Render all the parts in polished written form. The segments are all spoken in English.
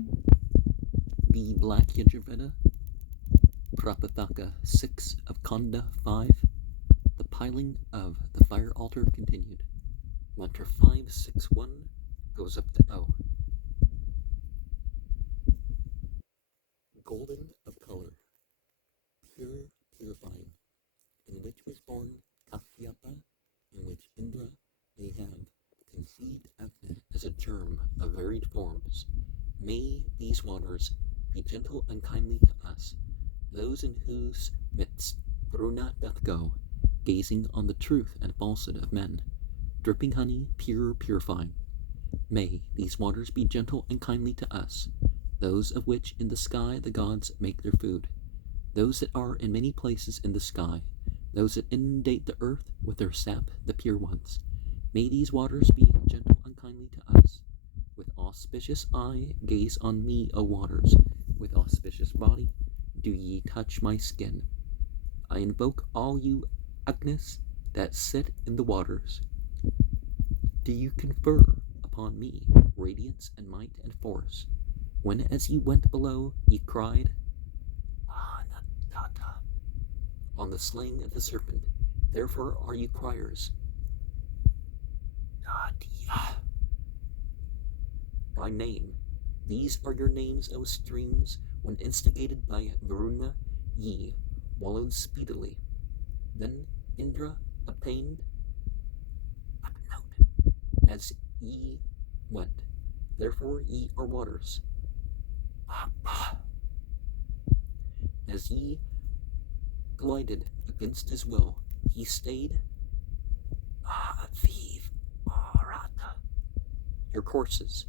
The Black Yajurveda, Prapathaka 6 of Kanda 5, the piling of the fire altar continued. Mantra 561 goes up to O. Golden of color, pure, purifying, in which was born Kasyapa, in which Indra may have conceived Agni as a germ of varied forms. May these waters be gentle and kindly to us, those in whose midst Varuna doth go, gazing on the truth and falsehood of men, dripping honey, pure, purifying. May these waters be gentle and kindly to us, those of which in the sky the gods make their food, those that are in many places in the sky, those that inundate the earth with their sap, the pure ones. May these waters be gentle and kindly to us. With auspicious eye gaze on me, O waters, with auspicious body do ye touch my skin. I invoke all you Agnis that sit in the waters. Do you confer upon me radiance and might and force, when as ye went below ye cried, Anatata, on the slaying of the serpent, therefore are you criers. Nadia. By name, these are your names, O streams, when instigated by Varuna, ye wallowed speedily. Then Indra obtained a note as ye went, therefore ye are waters. As ye glided against his will, he stayed Viv Arata your courses.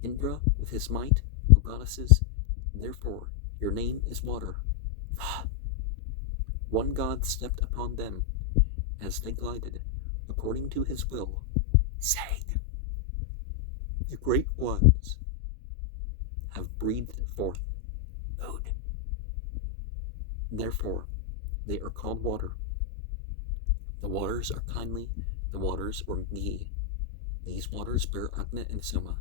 Indra with his might, O goddesses, therefore your name is water. One god stepped upon them as they glided, according to his will, saying, the great ones have breathed forth food. Therefore they are called water. The waters are kindly, the waters are ghee. These waters bear Agna and Soma.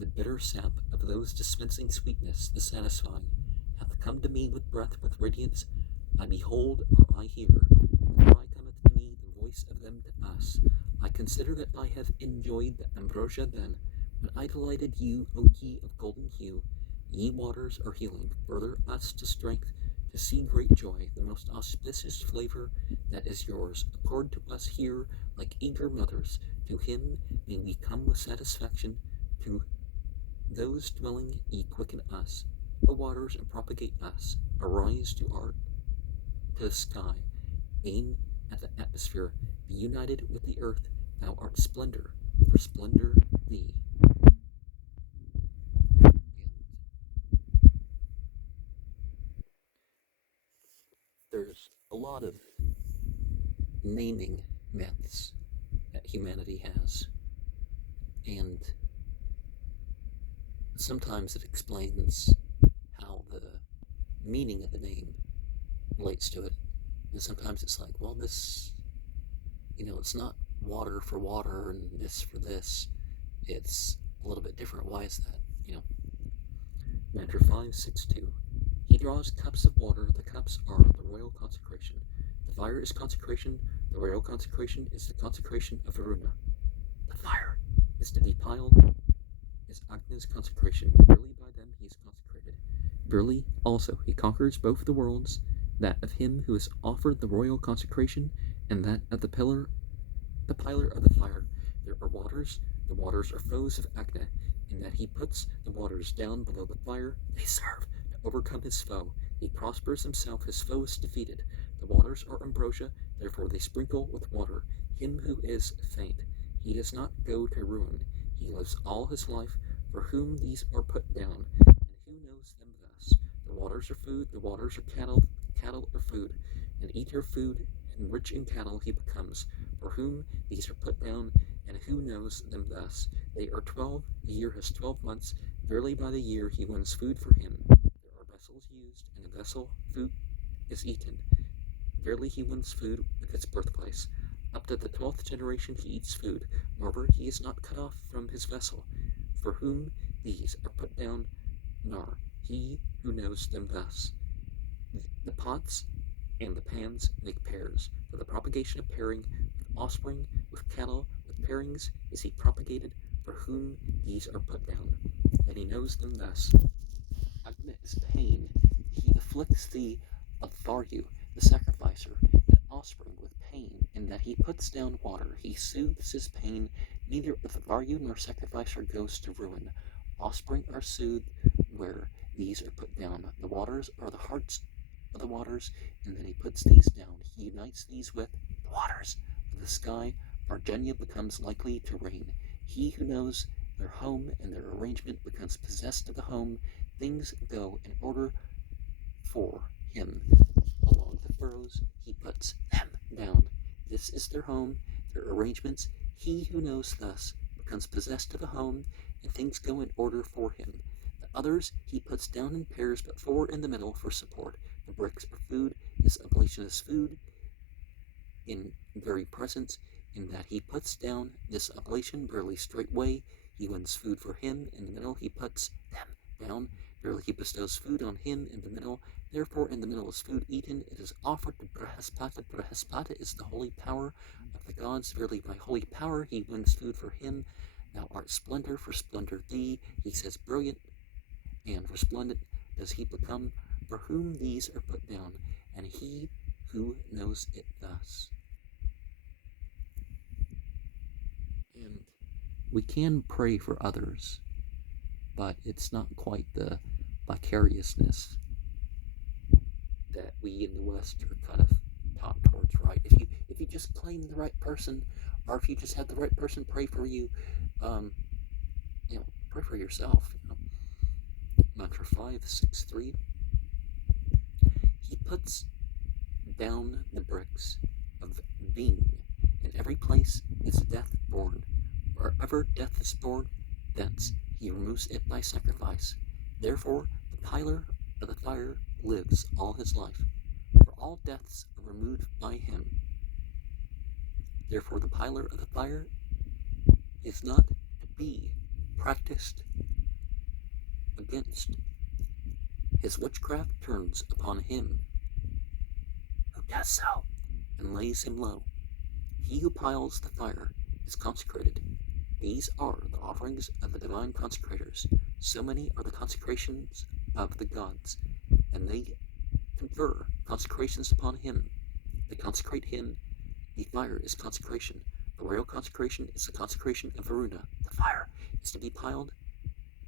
The bitter sap of those dispensing sweetness, the satisfying, hath come to me with breath, with radiance. I behold, or I hear. The cry cometh to me, the voice of them to us. I consider that I have enjoyed the ambrosia then, when I delighted you, O ye of golden hue. Ye waters are healing, further us to strength, to see great joy, the most auspicious flavor that is yours. Accord to us here, like eager mothers. To him may we come with satisfaction. To those dwelling ye quicken us, O waters, and propagate us. Arise to the sky, aim at the atmosphere, be united with the earth. Thou art splendor, for splendor thee. There's a lot of naming myths that humanity has, and sometimes it explains how the meaning of the name relates to it, and sometimes it's like, well, this, it's not water for water and this for this, it's a little bit different. Why is that? Mantra 562. He draws cups of water, the cups are the royal consecration. The fire is consecration, the royal consecration is the consecration of Varuna. The fire is to be piled, is Agni's consecration. Verily by them he is consecrated. Verily also he conquers both the worlds, that of him who is offered the royal consecration, and that of the pilar of the fire. There are waters, the waters are foes of Agni, in that he puts the waters down below the fire, they serve to overcome his foe. He prospers himself, his foe is defeated. The waters are ambrosia, therefore they sprinkle with water him who is faint. He does not go to ruin. He lives all his life, for whom these are put down, and who knows them thus. The waters are food, the waters are cattle are food, and eat your food, and rich in cattle he becomes, for whom these are put down, and who knows them thus. They are 12, the year has 12 months, verily by the year he wins food for him. There are vessels used, and a vessel food is eaten. Verily he wins food with its birthplace. Up to the 12th generation he eats food, moreover he is not cut off from his vessel, for whom these are put down nor he who knows them thus. The pots and the pans make pairs. For the propagation of pairing with offspring, with cattle, with pairings is he propagated, for whom these are put down. And he knows them thus. Agna is pain. He afflicts the Atharyu, the sacrificer, and offspring with pain, in that he puts down water. He soothes his pain. Neither Atharyu nor sacrificer goes to ruin. Offspring are soothed where these are put down. The waters are the hearts of the waters, and then he puts these down. He unites these with the waters of the sky. Virginia becomes likely to reign. He who knows their home and their arrangement becomes possessed of the home. Things go in order for him. Along the furrows he puts them down. This is their home, their arrangements. He who knows thus becomes possessed of the home, and things go in order for him. The others he puts down in pairs, but four in the middle for support. The bricks are food. This oblation is food in very presence, in that he puts down this oblation barely straightway. He wins food for him. In the middle he puts them down. Barely he bestows food on him in the middle. Therefore in the middle is food eaten. It is offered to Prapathaka. Prapathaka is the holy power of the gods. Verily by holy power he wins food for him. Thou art splendor, for splendor thee. He says brilliant and resplendent does he become, for whom these are put down, and he who knows it thus. And we can pray for others, but it's not quite the vicariousness that we in the West are kind of taught towards, right? If you just claim the right person, or if you just have the right person pray for you, pray for yourself. Mantra 563. He puts down the bricks of being. In every place is death born. Wherever death is born, thence he removes it by sacrifice. Therefore, the piler of the fire lives all his life, for all deaths are removed by him. Therefore, the piler of the fire is not to be practiced against. His witchcraft turns upon him who does so, and lays him low. He who piles the fire is consecrated. These are the offerings of the divine consecrators. So many are the consecrations of the gods, and they confer consecrations upon him. They consecrate him. The fire is consecration. The royal consecration is the consecration of Varuna. The fire is to be piled.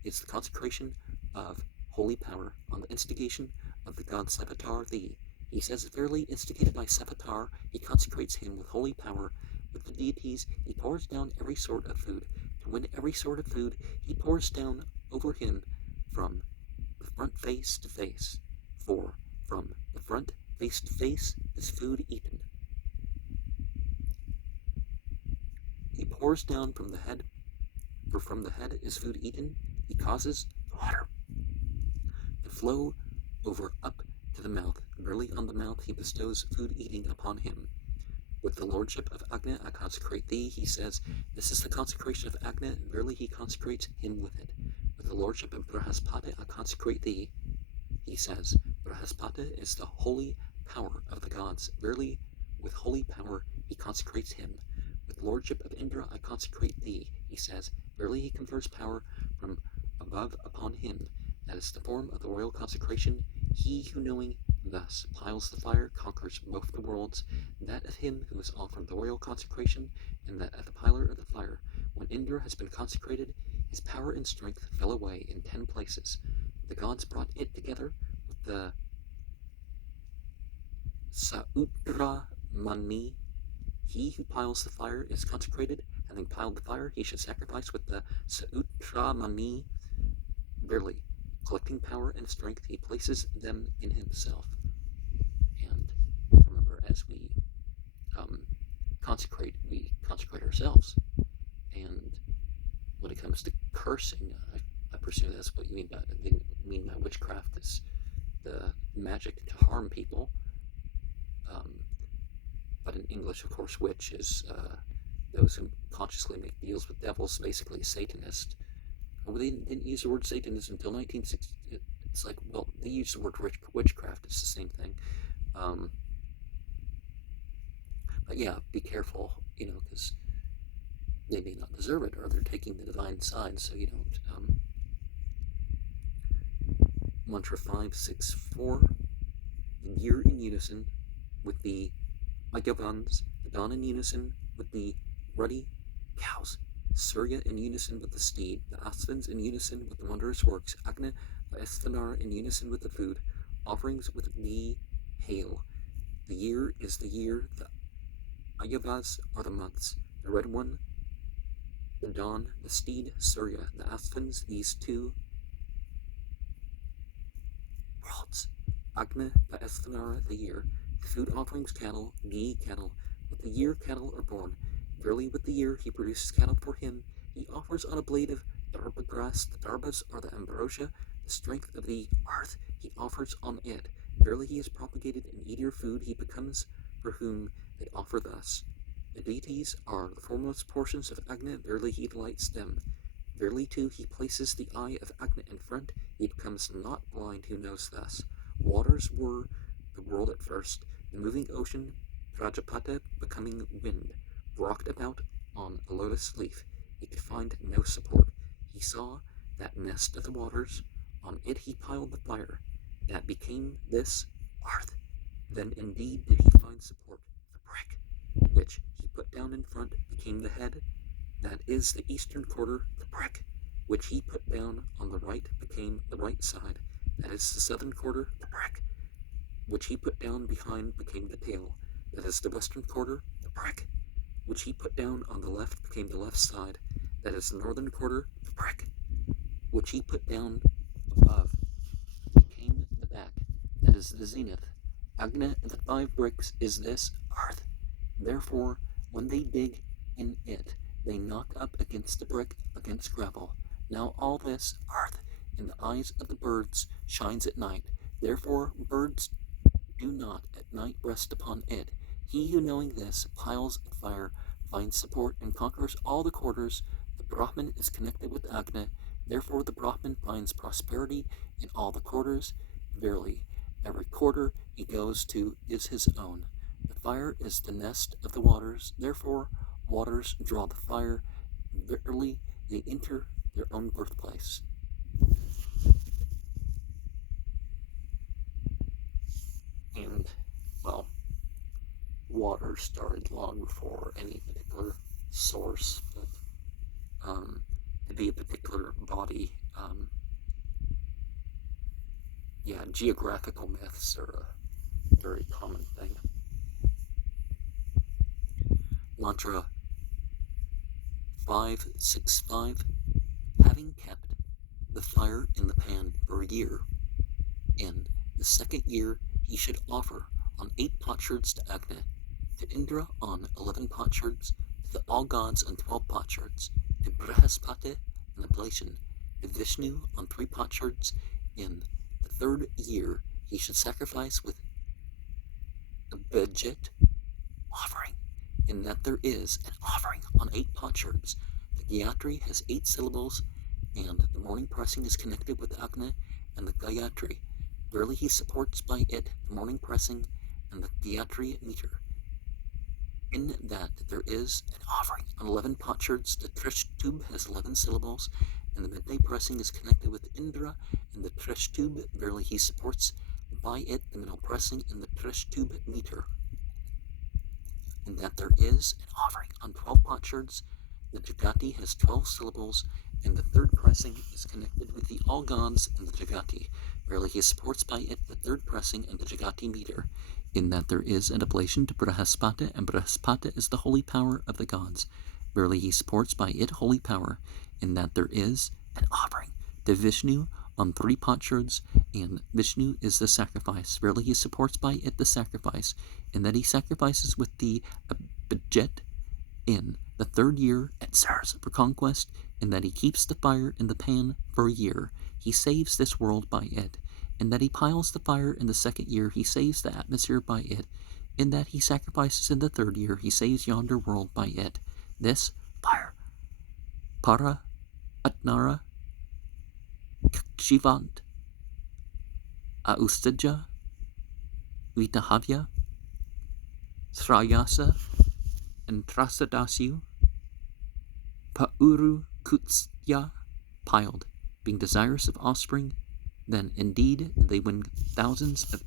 It's the consecration of holy power on the instigation of the god Savitar thee. He says, verily instigated by Savitar, he consecrates him with holy power. With the deities, he pours down every sort of food. To win every sort of food, he pours down over him from the front face to face. For from the front face to face is food eaten. He pours down from the head, for from the head is food eaten. He causes water to flow over up to the mouth. Verily on the mouth he bestows food eating upon him. With the lordship of Agna I consecrate thee, he says, this is the consecration of Agna, and verily he consecrates him with it. With the lordship of Brahaspati I consecrate thee, he says, Brahaspati is the holy power of the gods. Verily with holy power he consecrates him. With the lordship of Indra I consecrate thee, he says, verily he confers power from above upon him. That is the form of the royal consecration. He who knowing thus piles the fire conquers both the worlds, that of him who is offered the royal consecration, and that of the piler of the fire. When Indra has been consecrated, his power and strength fell away in 10 places. The gods brought it together with the Sautra Mani. He who piles the fire is consecrated. Having piled the fire, he should sacrifice with the Sautra Mani. Verily, collecting power and strength, he places them in himself. And remember, as we consecrate, we consecrate ourselves. And when it comes to cursing, I presume that's what you mean by witchcraft, is the magic to harm people. But in English, of course, witch is those who consciously make deals with devils, basically a Satanist. Oh, they didn't use the word Satanism until 1960. It's like, well, they use the word witchcraft. It's the same thing. But yeah, be careful, because they may not deserve it, or they're taking the divine side, so you don't. Mantra 564, the year in unison with the Magyavans, the dawn in unison with the ruddy cows, Surya in unison with the steed, the Asvins in unison with the wondrous works, Agna Vaesthanara in unison with the food, offerings with the hail. The year is the year, the Ayavas are the months, the red one, the dawn, the steed, Surya, the Asvins, these two worlds. Agna Vaesthanara, the year, the food offerings cattle, ghee cattle, with the year cattle are born. Verily with the year he produces cattle for him. He offers on a blade of darba grass. The darbas are the ambrosia, the strength of the earth. He offers on it. Verily he is propagated in eater food. He becomes for whom they offer thus. The deities are the foremost portions of Agna. Verily he delights them. Verily too he places the eye of Agna in front. He becomes not blind who knows thus. Waters were the world at first. The moving ocean, Prajapata becoming wind, rocked about on a lotus leaf. He could find no support. He saw that nest of the waters. On it he piled the fire. That became this earth. Then indeed did he find support. The brick, which he put down in front, became the head. That is the eastern quarter. The brick, which he put down on the right, became the right side. That is the southern quarter. The brick, which he put down behind, became the tail. That is the western quarter. The brick, which he put down on the left, became the left side. That is the northern quarter. The brick, which he put down above, became the back. That is the zenith. Agna and the 5 bricks is this earth. Therefore, when they dig in it, they knock up against the brick, against gravel. Now all this earth in the eyes of the birds shines at night. Therefore birds do not at night rest upon it. He who knowing this piles a fire, finds support, and conquers all the quarters. The Brahman is connected with Agna. Therefore the Brahman finds prosperity in all the quarters. Verily, every quarter he goes to is his own. The fire is the nest of the waters. Therefore waters draw the fire. Verily, they enter their own birthplace. And, well, water started long before any particular source, but to be a particular body, geographical myths are a very common thing. Mantra 565, having kept the fire in the pan for a year, in the second year he should offer on 8 potsherds to Agna, to Indra on 11 potsherds, to the all gods on 12 potsherds, to Brihaspati an oblation, to Vishnu on 3 potsherds. In the third year he should sacrifice with a budget offering, in that there is an offering on 8 potsherds. The Gayatri has 8 syllables, and the morning pressing is connected with Agna and the Gayatri. Verily he supports by it the morning pressing and the Gayatri meter. In that there is an offering on 11 potsherds. The Trishtub has 11 syllables, and the midday pressing is connected with Indra and the Trishtub. Verily he supports by it the middle pressing and the Trishtub meter. In that there is an offering on 12 potsherds. The Jagati has 12 syllables, and the third pressing is connected with the all gods and the Jagati. Verily he supports by it the third pressing and the Jagati meter. In that there is an oblation to Brihaspati, and Brihaspati is the holy power of the gods. Verily he supports by it holy power. In that there is an offering to Vishnu on 3 potsherds, and Vishnu is the sacrifice. Verily he supports by it the sacrifice, in that he sacrifices with the budget in the third year at Sars for conquest, in that he keeps the fire in the pan for a year. He saves this world by it. In that he piles the fire in the second year, he saves the atmosphere by it. In that he sacrifices in the third year, he saves yonder world by it. This fire, Para Atnara, Kshivant, Austija, Vitahavya, Srayasa, and Trasadasyu, Pauru Kutstya, piled, being desirous of offspring, then indeed they win thousands of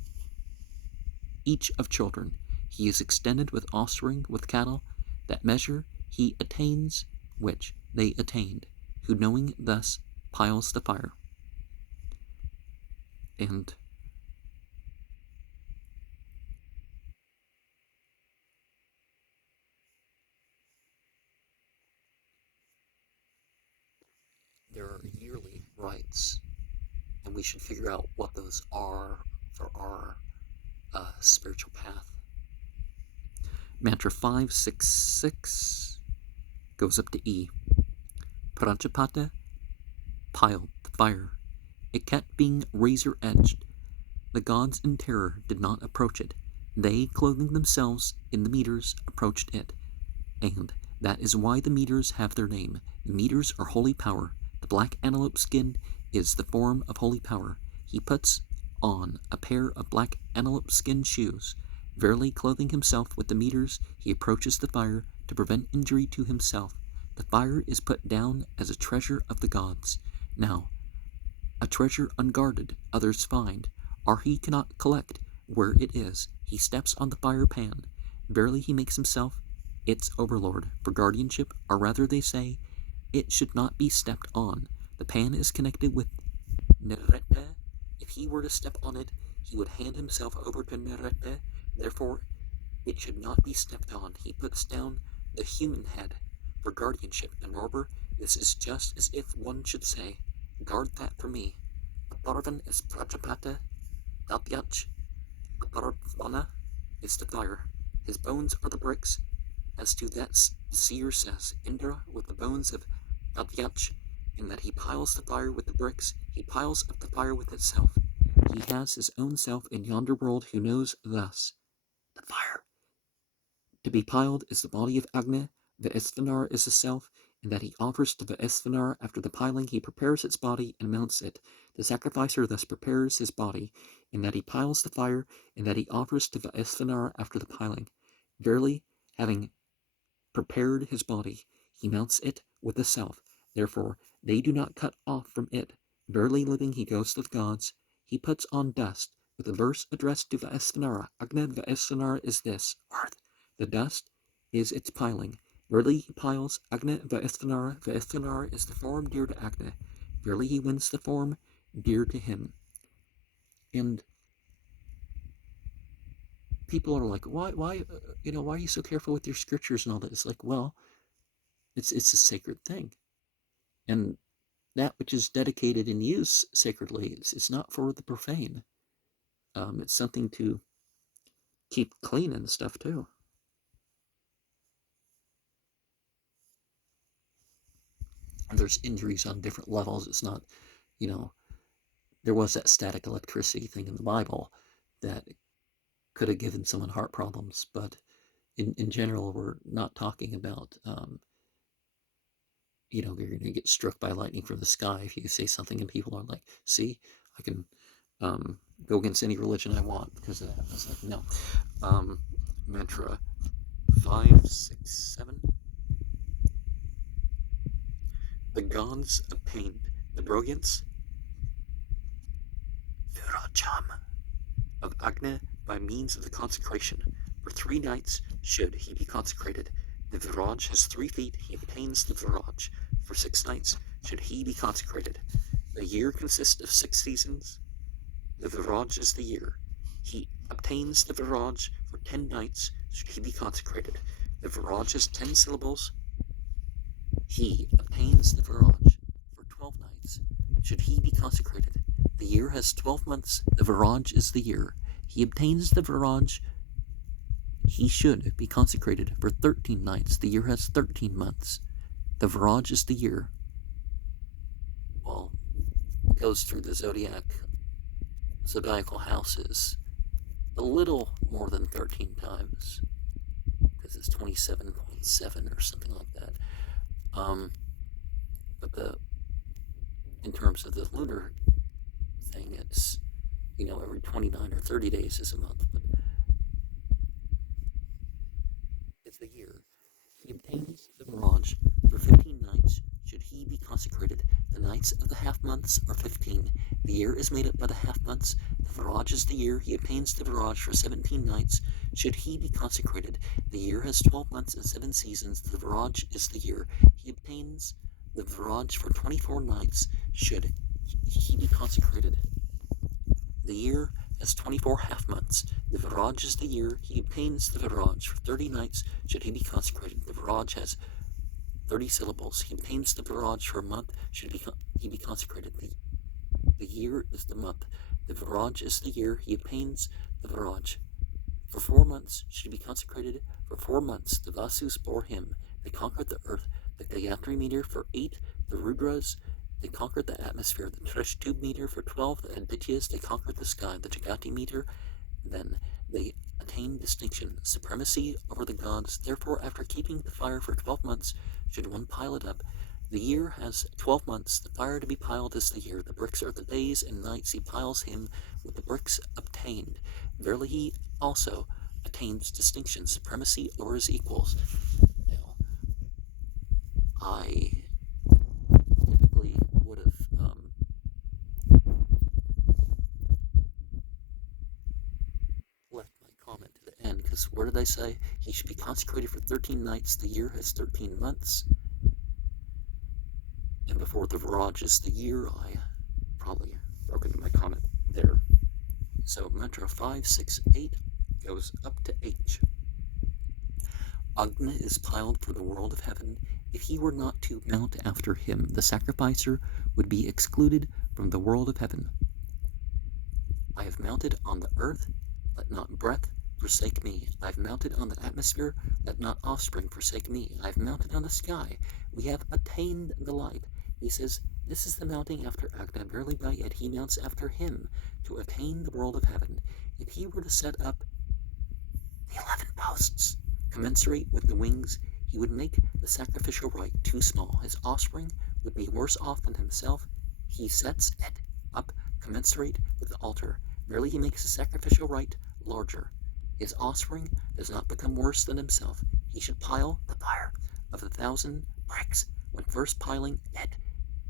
each of children. He is extended with offspring, with cattle, that measure he attains which they attained, who knowing thus piles the fire. And there are yearly rites, and we should figure out what those are for our spiritual path. Mantra 566 goes up to E. Prajapata piled the fire. It kept being razor-edged. The gods in terror did not approach it. They, clothing themselves in the meters, approached it. And that is why the meters have their name. The meters are holy power. The black antelope skin is the form of holy power. He puts on a pair of black antelope skin shoes. Verily, clothing himself with the meters, he approaches the fire to prevent injury to himself. The fire is put down as a treasure of the gods. Now, a treasure unguarded others find, or he cannot collect where it is. He steps on the fire pan. Verily, he makes himself its overlord. For guardianship, or rather they say, it should not be stepped on. The pan is connected with Nerete. If he were to step on it, he would hand himself over to Nerete. Therefore, it should not be stepped on. He puts down the human head for guardianship. And moreover, this is just as if one should say, guard that for me. Aparvan is Prajapata, Datyach, Aparvana is the fire. His bones are the bricks. As to that, the seer says, Indra with the bones of Datyach, in that he piles the fire with the bricks, he piles up the fire with itself. He has his own self in yonder world who knows thus. The fire to be piled is the body of Agni, the Isvanar is the self, and that he offers to the Isvanar after the piling, he prepares its body and mounts it. The sacrificer thus prepares his body, in that he piles the fire, and that he offers to the Isvanar after the piling. Verily, having prepared his body, he mounts it with the self. Therefore, they do not cut off from it. Verily living, he goes to the gods. He puts on dust, with a verse addressed to Vaesvanara. Agni Vaesvanara is this, earth. The dust is its piling. Verily he piles Agni Vaesvanara. Vaesvanara is the form dear to Agni. Verily he wins the form dear to him. And people are like, why are you so careful with your scriptures and all that? It's like, well, it's a sacred thing. And that which is dedicated and used sacredly, it's not for the profane. It's something to keep clean and stuff too. And there's injuries on different levels. It's not, there was that static electricity thing in the Bible that could have given someone heart problems, but in general, we're not talking about, you're going to get struck by lightning from the sky if you say something and people are like, see, I can go against any religion I want because of that. It's like, no. Mantra 567. The gods obtained the brilliance Virajam of Agni by means of the consecration. For 3 nights should he be consecrated. The Viraj has 3 feet, he obtains the Viraj. For 6 nights should he be consecrated. The year consists of 6 seasons. The Viraj is the year. He obtains the Viraj for 10 nights should he be consecrated. The Viraj has 10 syllables. He obtains the Viraj for 12 nights should he be consecrated. The year has 12 months. The Viraj is the year. He obtains the Viraj. He should be consecrated for 13 nights. The year has 13 months. The Viraj is the year. Well, it goes through the zodiacal houses a little more than 13 times, because it's 27.7 or something like that. But in terms of the lunar thing, it's, every 29 or 30 days is a month, but it's a year. He obtains the mirage for 15 nights, should he be consecrated. The nights of the half months are 15. The year is made up by the half months. The Viraj is the year. He obtains the Viraj for 17 nights, should he be consecrated. The year has 12 months and 7 seasons. The Viraj is the year. He obtains the Viraj for 24 nights, should he be consecrated. The year has 24 half months. The Viraj is the year. He obtains the Viraj for 30 nights, should he be consecrated. The Viraj has 30 syllables. He obtains the Viraj for a month, should he be consecrated. The year is the month. The Viraj is the year. He obtains the Viraj for 4 months, should he be consecrated. For 4 months the Vasus bore him. They conquered the earth. The Gayatri meter for 8. The Rudras, they conquered the atmosphere. The Trishtub meter for 12. The Adityas, they conquered the sky. The Jagati meter, then they attained distinction, supremacy over the gods. Therefore, after keeping the fire for 12 months, should one pile it up. The year has 12 months. The fire to be piled is the year. The bricks are the days and nights. He piles him with the bricks obtained. Verily, he also attains distinction, supremacy over his equals. Now, I typically would have left my comment to the end, because where did I say? He should be consecrated for 13 nights. The year has 13 months. And before the Viraj is the year, I probably broken my comment there. So mantra 5, 6, 8 goes up to H. Agna is piled for the world of heaven. If he were not to mount after him, the sacrificer would be excluded from the world of heaven. I have mounted on the earth, let not breath forsake me. I have mounted on the atmosphere, let not offspring forsake me. I have mounted on the sky, we have attained the light. He says, this is the mounting after Agna. Verily by it he mounts after him to attain the world of heaven. If he were to set up the 11 posts commensurate with the wings, he would make the sacrificial rite too small. His offspring would be worse off than himself. He sets it up commensurate with the altar. Verily he makes the sacrificial rite larger. His offspring does not become worse than himself. He should pile the fire of 1,000 bricks when first piling it.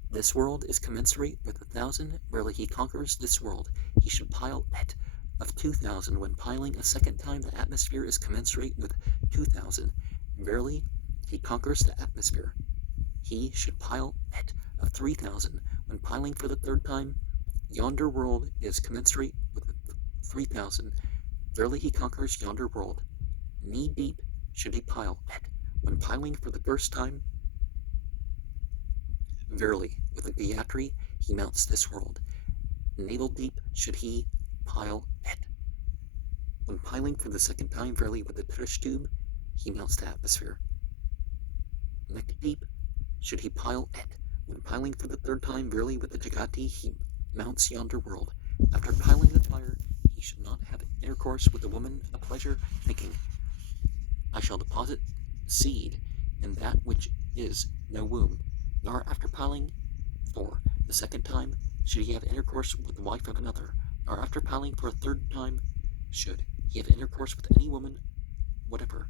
This world is commensurate with 1,000. Verily he conquers this world. He should pile it of 2,000 when piling a second time. The atmosphere is commensurate with 2,000. Verily he conquers the atmosphere. He should pile it of 3,000 when piling for the third time. Yonder world is commensurate with 3,000. Verily he conquers yonder world. Knee deep should he pile it when piling for the first time. Verily, with the Gayatri he mounts this world. Navel deep should he pile it when piling for the second time. Verily, with the Trishtub he mounts the atmosphere. Neck deep should he pile it when piling for the third time. Verily, with the Jagati he mounts yonder world. After piling the fire, he should not have intercourse with a woman a pleasure, thinking, I shall deposit seed in that which is no womb. Nor after piling for the second time should he have intercourse with the wife of another. Nor after piling for a third time should he have intercourse with any woman whatever.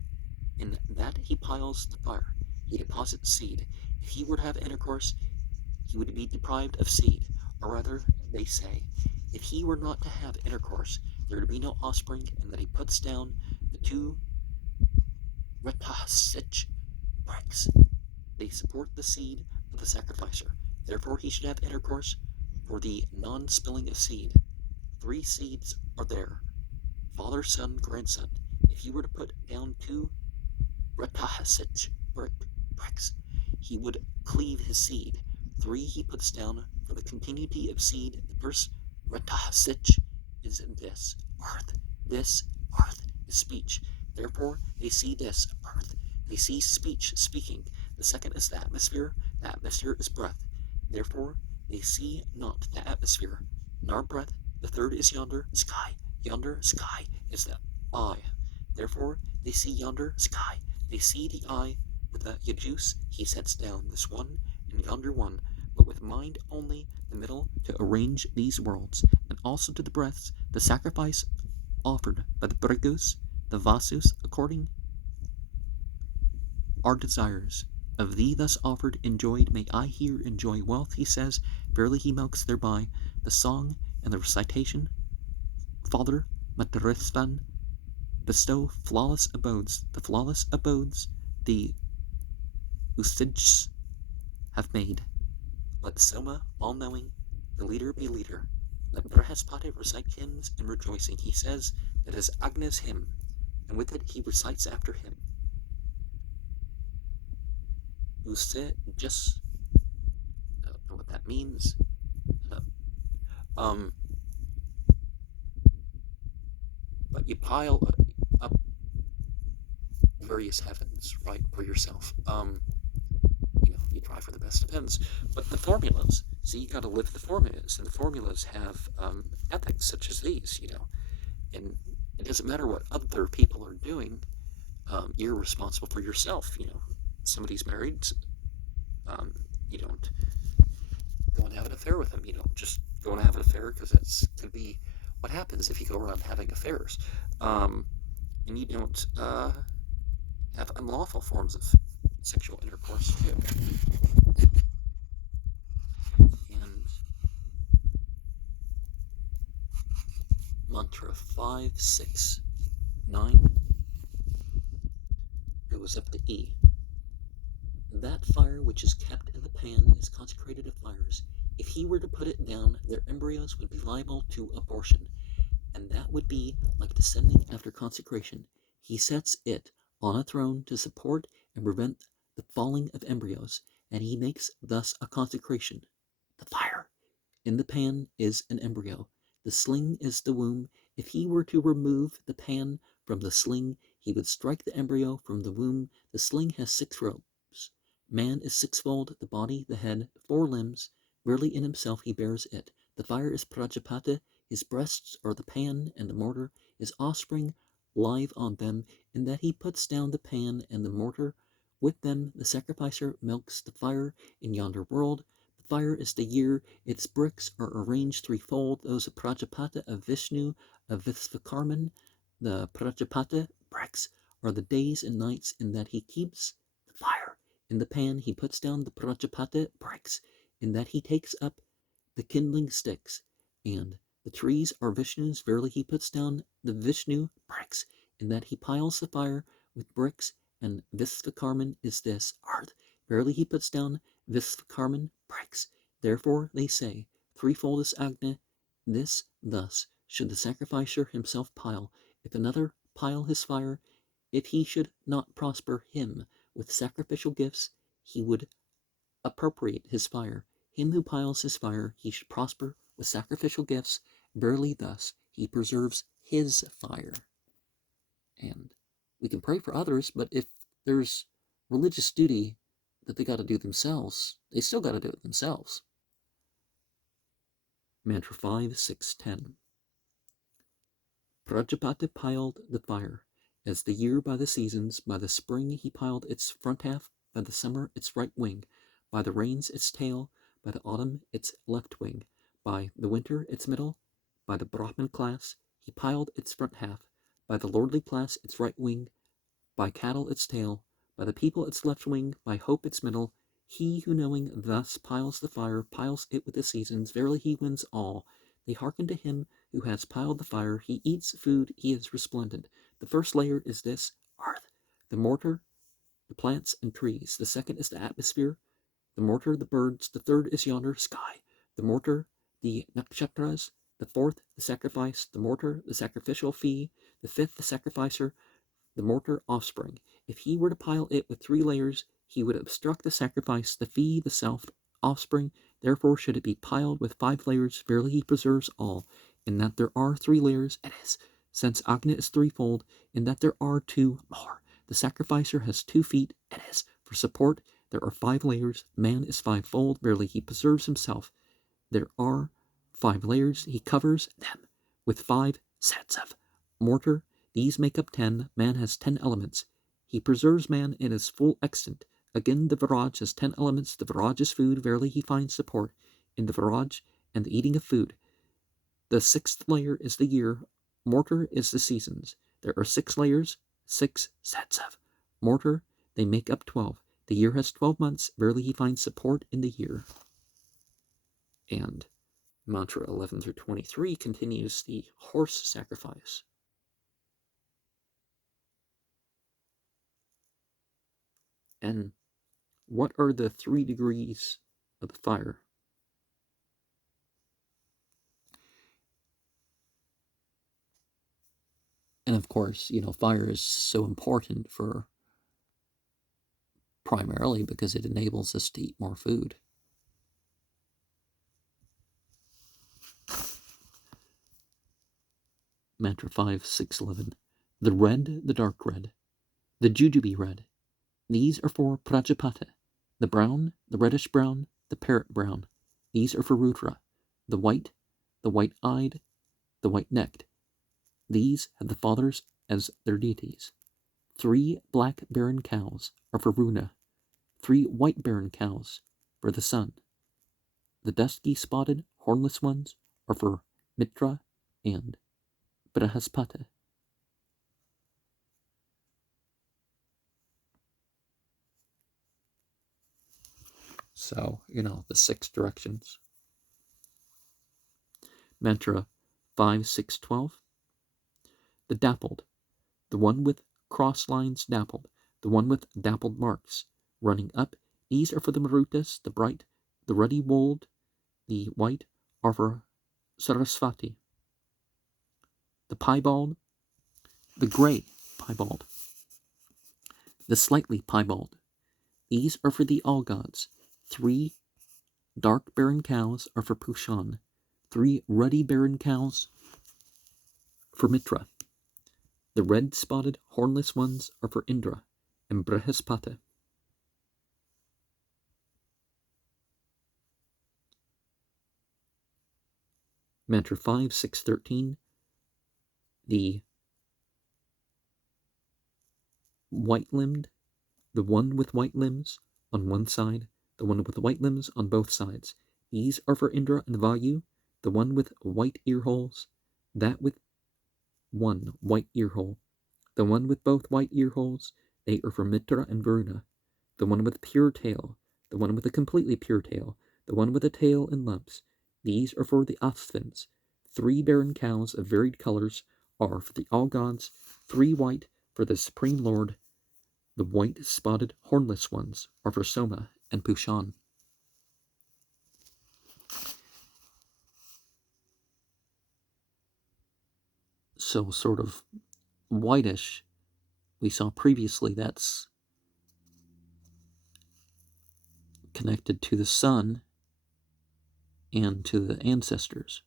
In that he piles the fire, he deposits seed. If he were to have intercourse, he would be deprived of seed. Or rather, they say, if he were not to have intercourse, there would be no offspring, and that he puts down the 2 retahsich bricks. They support the seed of the sacrificer. Therefore he should have intercourse for the non-spilling of seed. 3 seeds are there, father, son, grandson. If he were to put down 2 retahsich bricks, he would cleave his seed. 3 he puts down for the continuity of seed. The first retahsich is this earth. This earth is speech. Therefore they see this earth. They see speech speaking. The second is the atmosphere. The atmosphere is breath. Therefore they see not the atmosphere, nor breath. The third is yonder sky. Yonder sky is the eye. Therefore they see yonder sky. They see the eye with the Yajus he sets down, this one and yonder one. but with mind only, the middle, to arrange these worlds, and also to the breaths, the sacrifice offered by the Brigus, the Vasus, according our desires. Of thee thus offered, enjoyed, may I here enjoy wealth, he says. Verily he milks thereby the song and the recitation. Father, Matrisvan, bestow flawless abodes. The flawless abodes the Usids have made. Let Soma, all-knowing, the leader be leader. Let Brahaspati recite hymns in rejoicing. He says that is Agnes hymn, and with it he recites after him. Usids, I don't know what that means. Um, but you pile up various heavens, right, for yourself. You try for the best, depends. But the formulas, so you got to live the formulas, and the formulas have ethics such as these, and it doesn't matter what other people are doing. You're responsible for yourself. Somebody's married, you don't go and have an affair with them. You don't just go and have an affair because that's could be what happens if you go around having affairs. And you don't have unlawful forms of sexual intercourse too. And mantra 5, 6, 9 goes up to E. That fire which is kept in the pan is consecrated to fires. If he were to put it down, their embryos would be liable to abortion, and that would be like descending after consecration. He sets it on a throne to support and prevent the falling of embryos, and he makes thus a consecration. The fire in the pan is an embryo. The sling is the womb. If he were to remove the pan from the sling, he would strike the embryo from the womb. The sling has 6 robes. Man is sixfold, the body, the head, 4 limbs. Verily in himself he bears it. The fire is Prajapata. His breasts are the pan and the mortar. His offspring live on them, in that he puts down the pan and the mortar. With them the sacrificer milks the fire in yonder world. The fire is the year. Its bricks are arranged threefold, those of Prajapata, of Vishnu, of Vishvakarman. The Prajapata bricks are the days and nights, in that he keeps the fire. In the pan he puts down the Prajapata bricks, in that he takes up the kindling sticks. And the trees are Vishnu's. Verily he puts down the Vishnu bricks, in that he piles the fire with bricks. And Vishvakarman is this earth. Verily he puts down Vishvakarman bricks. Therefore they say, threefold is Agni. This thus should the sacrificer himself pile. If another pile his fire, if he should not prosper him with sacrificial gifts, he would appropriate his fire. Him who piles his fire, he should prosper with sacrificial gifts. Verily thus he preserves his fire. And we can pray for others, but if there's religious duty that they got to do themselves, they still got to do it themselves. Mantra 5, 6, 10. Prajapati piled the fire. As the year by the seasons, by the spring he piled its front half, by the summer its right wing, by the rains its tail, by the autumn its left wing, by the winter its middle, by the Brahman class he piled its front half, by the lordly class its right wing, by cattle its tail, by the people its left wing, by hope its middle. He who knowing thus piles the fire, piles it with the seasons. Verily he wins all. They hearken to him who has piled the fire. He eats food, he is resplendent. The first layer is this earth, the mortar, the plants and trees. The second is the atmosphere, the mortar, the birds. The third is yonder sky, the mortar, the nakshatras. The fourth, the sacrifice, the mortar, the sacrificial fee. The fifth, the sacrificer, the mortar offspring. If he were to pile it with 3 layers, he would obstruct the sacrifice, the fee, the self, offspring. Therefore should it be piled with 5 layers. Verily he preserves all. In that there are 3 layers, it is. Since Agni is threefold, in that there are 2 more. The sacrificer has 2 feet, it is. For support, there are 5 layers. Man is 5-fold. Verily he preserves himself. There are 5 layers. He covers them with 5 sets of mortar. These make up 10. Man has 10 elements. He preserves man in his full extent. Again, the Viraj has 10 elements. The Viraj is food. Verily he finds support in the Viraj and the eating of food. The 6th layer is the year. Mortar is the seasons. There are 6 layers, 6 sets of mortar. They make up 12. The year has 12 months. Verily he finds support in the year. And mantra 11 through 23 continues the horse sacrifice. And what are the 3 degrees of the fire? And of course, fire is so important for primarily because it enables us to eat more food. Mantra 5, 6, 11. The red, the dark red, the jujube red. These are for Prajapata. The brown, the reddish brown, the parrot brown. These are for Rudra. The white-eyed, the white-necked. These have the fathers as their deities. 3 black barren cows are for Runa. 3 white barren cows for the sun. The dusky spotted hornless ones are for Mitra and Brahaspata. So, the 6 directions. Mantra 5, 6, 12. The dappled, the one with cross lines dappled, the one with dappled marks running up. These are for the Marutas, the bright, the ruddy wooled, the white are for Sarasvati. The piebald, the gray piebald, the slightly piebald. These are for the all gods. 3 dark barren cows are for Pushan. 3 ruddy barren cows for Mitra. The red spotted hornless ones are for Indra and Brahaspata. Mantra 5, 6, 13. The white-limbed, the one with white limbs on one side, the one with white limbs on both sides. These are for Indra and Vayu, the one with white ear holes, that with one white ear hole, the one with both white ear holes. They are for Mitra and Varuna, the one with pure tail, the one with a completely pure tail, the one with a tail in lumps. These are for the Asthvins. 3 barren cows of varied colors are for the all gods, 3 white for the Supreme Lord. The white spotted hornless ones are for Soma and Pushan. So sort of whitish, we saw previously, that's connected to the sun and to the ancestors.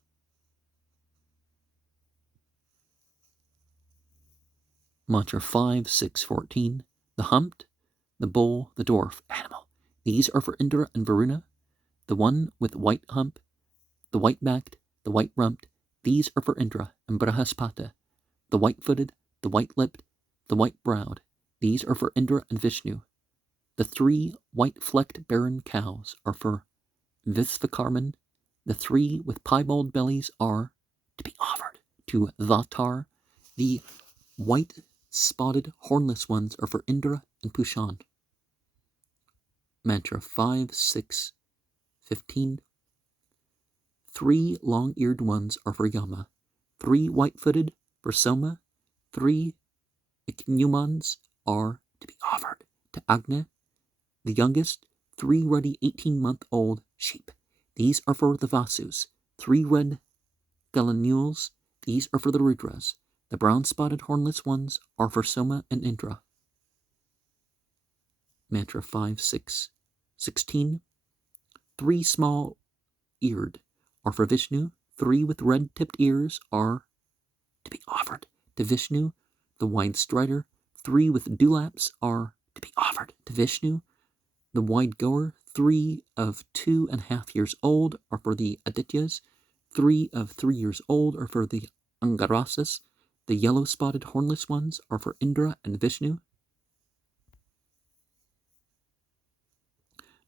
Mantra 5, 6, 14. The humped, the bull, the dwarf, animal. These are for Indra and Varuna. The one with white hump, the white-backed, the white-rumped. These are for Indra and Brahaspata. The white-footed, the white-lipped, the white-browed. These are for Indra and Vishnu. The 3 white-flecked barren cows are for Visvakarman. The 3 with piebald bellies are to be offered to Vatar. The white-spotted hornless ones are for Indra and Pushan. Mantra 5, 6, 15. 3 long-eared ones are for Yama. 3 white-footed for Soma. 3 Ichneumons are to be offered to Agni. The youngest, 3 ruddy 18-month-old sheep. These are for the Vasus. 3 red galanules. These are for the Rudras. The brown-spotted hornless ones are for Soma and Indra. Mantra 5, 6, 16. 3 small-eared are for Vishnu. 3 with red-tipped ears are to be offered to Vishnu. The wide strider. 3 with dewlaps are to be offered to Vishnu. The wide goer. 3 of 2.5 years old are for the Adityas. 3 of 3 years old are for the Angarasas. The yellow-spotted hornless ones are for Indra and Vishnu.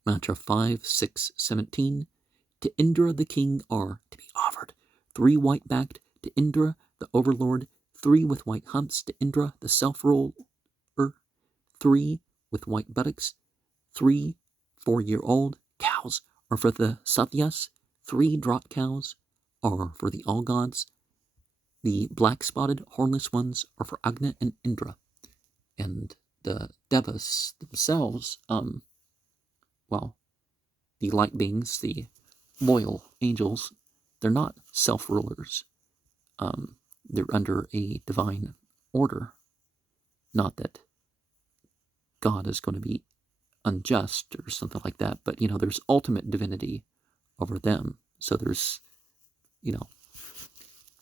Mantra 5, 6, 17. To Indra the king are to be offered 3 white-backed, to Indra the overlord, 3 with white humps, to Indra the self-ruler, 3 with white buttocks, 3 4-year-old cows are for the Satyas, 3 draught cows are for the all gods, the black-spotted hornless ones are for Agni and Indra, and the Devas themselves, well, the light beings, the loyal angels, they're not self-rulers. They're under a divine order. Not that God is going to be unjust or something like that, but, there's ultimate divinity over them. So there's,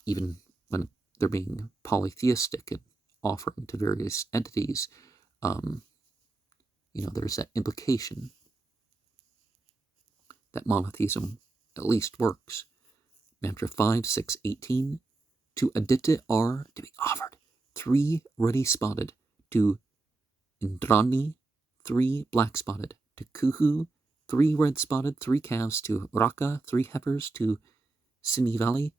even when they're being polytheistic and offering to various entities, there's that implication that monotheism at least works. Mantra 5, 6, 18. To Aditya are to be offered 3 ruddy spotted, to Indrani 3 black spotted, to Kuhu 3 red spotted, 3 calves, to Raka 3 heifers, to Sinivali.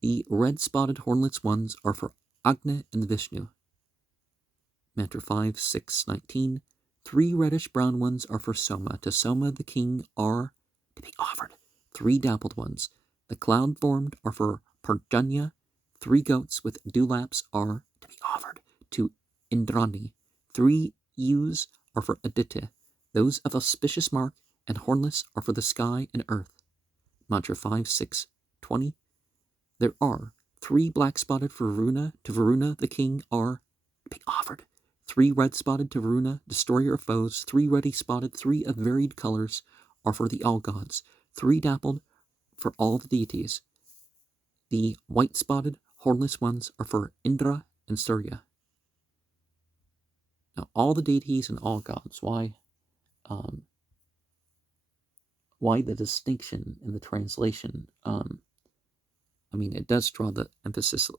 The red spotted hornless ones are for Agni and Vishnu. Mantra 5, 6, 19. 3 reddish brown ones are for Soma. To Soma the king are to be offered 3 dappled ones. The cloud formed are for Parjanya. 3 goats with dewlaps are to be offered to Indrani. 3 ewes are for Aditya. Those of auspicious mark and hornless are for the sky and earth. Mantra 5, 6, 20. There are 3 black spotted for Varuna. To Varuna the king are to be offered 3 red spotted to Varuna, destroyer of foes. 3 ruddy spotted, 3 of varied colors are for the all gods. 3 dappled for all the deities. The white spotted, hornless ones are for Indra and Surya. Now, all the deities and all gods. Why the distinction in the translation? It does draw the emphasis a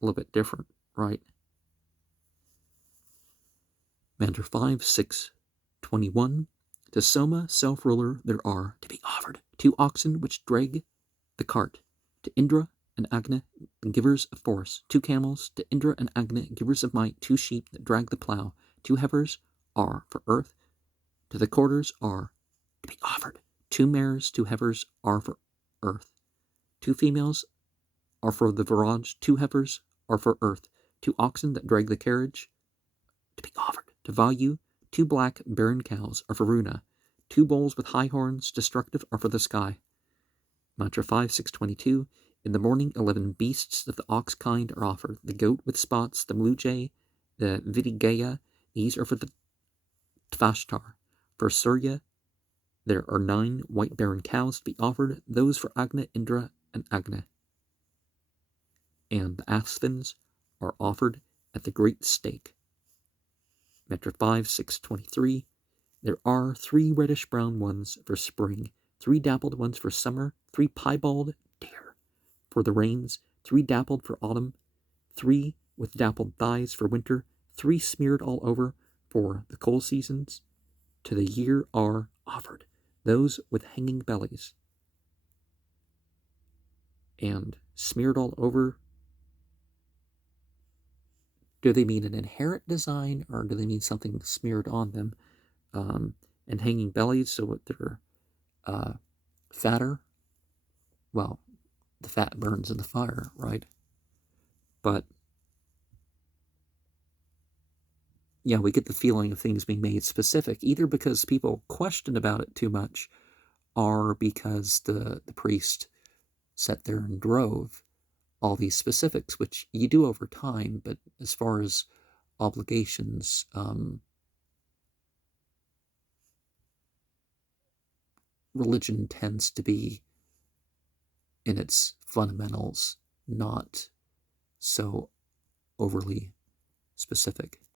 little bit different, right? Mantra 5, 6, 21. To Soma, self-ruler, there are to be offered 2 oxen which drag the cart. To Indra and Agni, givers of force. 2 camels. To Indra and Agni, givers of might. 2 sheep that drag the plow. 2 heifers are for earth. To the quarters are to be offered 2 mares. 2 heifers are for earth. 2 females are for the Viraj. 2 heifers are for earth. 2 oxen that drag the carriage to be offered. To Vayu, 2 black barren cows are for Runa. 2 bulls with high horns, destructive, are for the sky. Mantra 5, 6, 22. In the morning, 11 beasts of the ox kind are offered. The goat with spots, the mlujay, the vidigaya, these are for the Tvashtar. For Surya, there are 9 white barren cows to be offered, those for Agni, Indra, and Agni. And the Asthins are offered at the great stake. Mantra 5, 6, 23. There are 3 reddish-brown ones for spring, 3 dappled ones for summer, 3 piebald deer for the rains, 3 dappled for autumn, 3 with dappled thighs for winter, 3 smeared all over for the cold seasons. To the year are offered those with hanging bellies. And smeared all over, do they mean an inherent design, or do they mean something smeared on them? And hanging bellies, so they're fatter. Well, the fat burns in the fire, right? But yeah, we get the feeling of things being made specific, either because people question about it too much, or because the priest sat there and drove all these specifics, which you do over time. But as far as obligations, religion tends to be, in its fundamentals, not so overly specific.